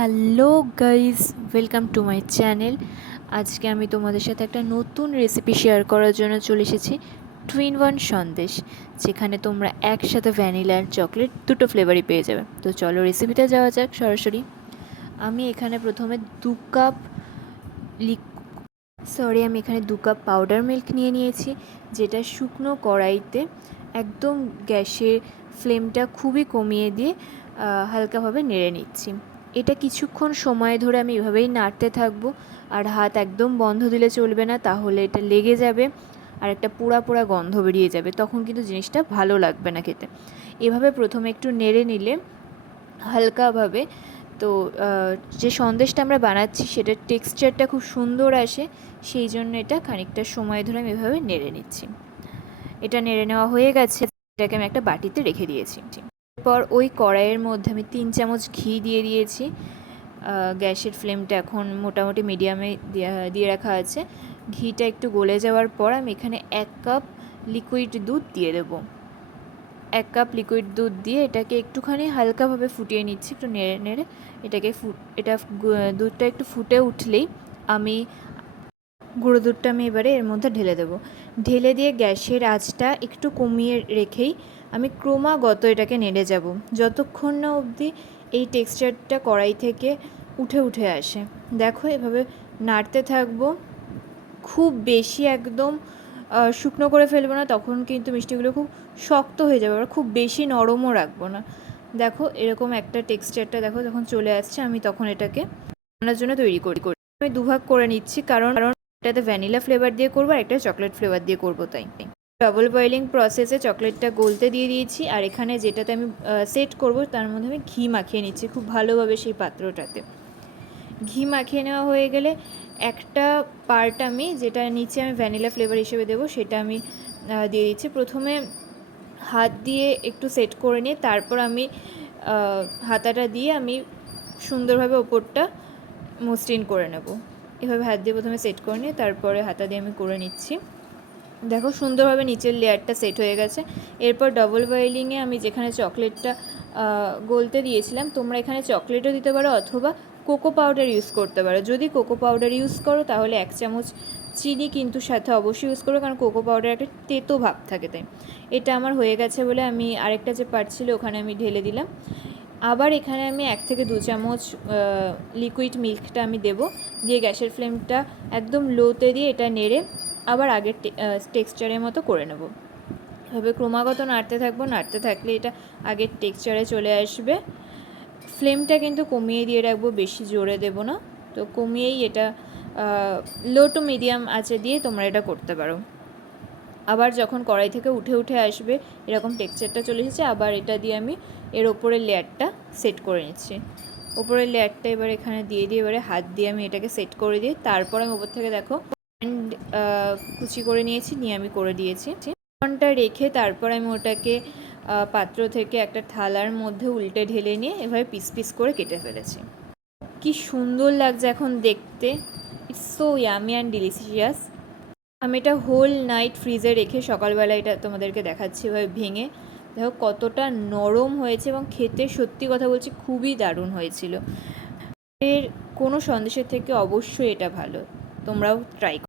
Hello guys, welcome to my channel. আজকে আমি তোমাদের সাথে একটা নতুন রেসিপি শেয়ার করার জন্য চলে এসেছি, টুইন ওয়ান সন্দেশ, যেখানে তোমরা একসাথে ভ্যানিলা আর চকলেট দুটো ফ্লেভারই পেয়ে যাবে। তো চলো রেসিপিটা যাওয়া যাক সরাসরি। আমি এখানে প্রথমে আমি এখানে 2 কাপ পাউডার মিল্ক নিয়ে নিয়েছি, যেটা শুকনো কড়াইতে একদম গ্যাসের ফ্লেমটা খুবই কমিয়ে দিয়ে হালকাভাবে নেড়ে নিচ্ছি। এটা কিছুক্ষণ সময় ধরে আমি এভাবেই নাড়তে থাকবো, আর হাত একদম বন্ধ দিলে চলবে না, তাহলে এটা লেগে যাবে আর একটা পোড়া পোড়া গন্ধ বেরিয়ে যাবে, তখন কিন্তু জিনিসটা ভালো লাগবে না খেতে। এভাবে প্রথমে একটু নেড়ে নিলে হালকাভাবে, তো যে সন্দেশটা আমরা বানাচ্ছি সেটার টেক্সচারটা খুব সুন্দর আসে, সেই জন্য এটা খানিকটা সময় ধরে আমি এভাবে নেড়ে নিচ্ছি। এটা নেড়ে নেওয়া হয়ে গেছে, এটাকে আমি একটা বাটিতে রেখে দিয়েছি। এরপর ওই কড়াইয়ের মধ্যে আমি 3 চামচ ঘি দিয়ে দিয়েছি। গ্যাসের ফ্লেমটা এখন মোটামুটি মিডিয়ামে দিয়ে রাখা আছে। ঘিটা একটু গলে যাওয়ার পর আমি এখানে 1 কাপ লিকুইড দুধ দিয়ে দেবো। 1 কাপ লিকুইড দুধ দিয়ে এটাকে একটুখানি হালকাভাবে ফুটিয়ে নিচ্ছি, একটু নেড়ে নেড়ে এটাকে দুধটা একটু ফুটে উঠলেই আমি গুঁড়ো দুধটা আমি এবারে এর মধ্যে ঢেলে দেবো। ঢেলে দিয়ে গ্যাসের আঁচটা একটু কমিয়ে রেখেই আমি ক্রমাগত এটাকে নেড়ে যাব, যতক্ষণ না অবধি এই টেক্সচারটা কড়াই থেকে উঠে উঠে আসে। দেখো এভাবে নাড়তে থাকবো, খুব বেশি একদম শুকনো করে ফেলবো না, তখন কিন্তু মিষ্টিগুলো খুব শক্ত হয়ে যাবে, আর খুব বেশি নরমও রাখবো না। দেখো এরকম একটা টেক্সচারটা দেখো যখন চলে আসছে, আমি তখন এটাকে রান্নার জন্য তৈরি করি। আমি দুভাগ করে নিচ্ছি, কারণ এটাতে ভ্যানিলা ফ্লেভার দিয়ে করবো আর একটা চকলেট ফ্লেভার দিয়ে করবো, তাই ডাবল বয়েলিং প্রসেসে চকলেটটা গলতে দিয়ে দিয়েছি, আর এখানে যেটাতে আমি সেট করব তার মধ্যে আমি ঘি মাখিয়ে নিচ্ছি খুব ভালোভাবে। সেই পাত্রটাতে ঘি মাখিয়ে নেওয়া হয়ে গেলে একটা পার্ট আমি, যেটা নিচে আমি ভ্যানিলা ফ্লেভার হিসেবে দেবো, সেটা আমি দিয়ে দিচ্ছি। প্রথমে হাত দিয়ে একটু সেট করে নিয়ে তারপর আমি হাতাটা দিয়ে আমি সুন্দরভাবে ওপরটা মসৃণ করে নেব। এভাবে হাত দিয়ে প্রথমে সেট করে নিয়ে তারপরে হাতা দিয়ে আমি করে নিচ্ছি। দেখো সুন্দরভাবে নিচের লেয়ারটা সেট হয়ে গেছে। এরপর ডবল বয়েলিংয়ে আমি যেখানে চকলেটটা গলতে দিয়েছিলাম, তোমরা এখানে চকলেটও দিতে পারো অথবা কোকো পাউডার ইউজ করতে পারো। যদি কোকো পাউডার ইউজ করো তাহলে 1 চামচ চিনি কিন্তু সাথে অবশ্যই ইউজ করো, কারণ কোকো পাউডার একটা তেতো ভাব থাকে। তাই এটা আমার হয়ে গেছে বলে আমি আরেকটা যে পার্ট ছিল ওখানে আমি ঢেলে দিলাম। আবার এখানে আমি 1 থেকে 2 চামচ লিকুইড মিল্কটা আমি দেবো, দিয়ে গ্যাসের ফ্লেমটা একদম লোতে দিয়ে এটা নেড়ে আবার আগের টেক্সচারের মতো করে নেব। এভাবে ক্রমাগত নাড়তে থাকবো, নাড়তে থাকলে এটা আগের টেক্সচারে চলে আসবে। ফ্লেমটা কিন্তু কমিয়ে দিয়ে রাখবো, বেশি জোরে দেবো না, তো কমিয়েই এটা লো টু মিডিয়াম আঁচে দিয়ে তোমরা এটা করতে পারো। আবার যখন কড়াই থেকে উঠে উঠে আসবে, এরকম টেক্সচারটা চলে এসেছে, আবার এটা দিয়ে আমি এর ওপরের লেয়ারটা সেট করে নিচ্ছি। ওপরের লেয়ারটা এবার এখানে দিয়ে এবারে হাত দিয়ে আমি এটাকে সেট করে দিই। তারপর আমি ওপর থেকে দেখো কুচি করে নিয়েছি, নিয়ে আমি করে দিয়েছি। ঘন্টা রেখে তারপর আমি ওটাকে পাত্র থেকে একটা থালার মধ্যে উল্টে ঢেলে নিয়ে এভাবে পিস পিস করে কেটে ফেলেছি। কি সুন্দর লাগছে এখন দেখতে, it's so yummy and delicious. আমি এটা হোল নাইট ফ্রিজে রেখে সকালবেলা এটা তোমাদেরকে দেখাচ্ছি এভাবে ভেঙে। দেখো কতটা নরম হয়েছে, এবং খেতে সত্যি কথা বলছি খুবই দারুণ হয়েছিল। এর কোনো সন্দেশের থেকে অবশ্যই এটা ভালো, তোমরাও ট্রাই করো।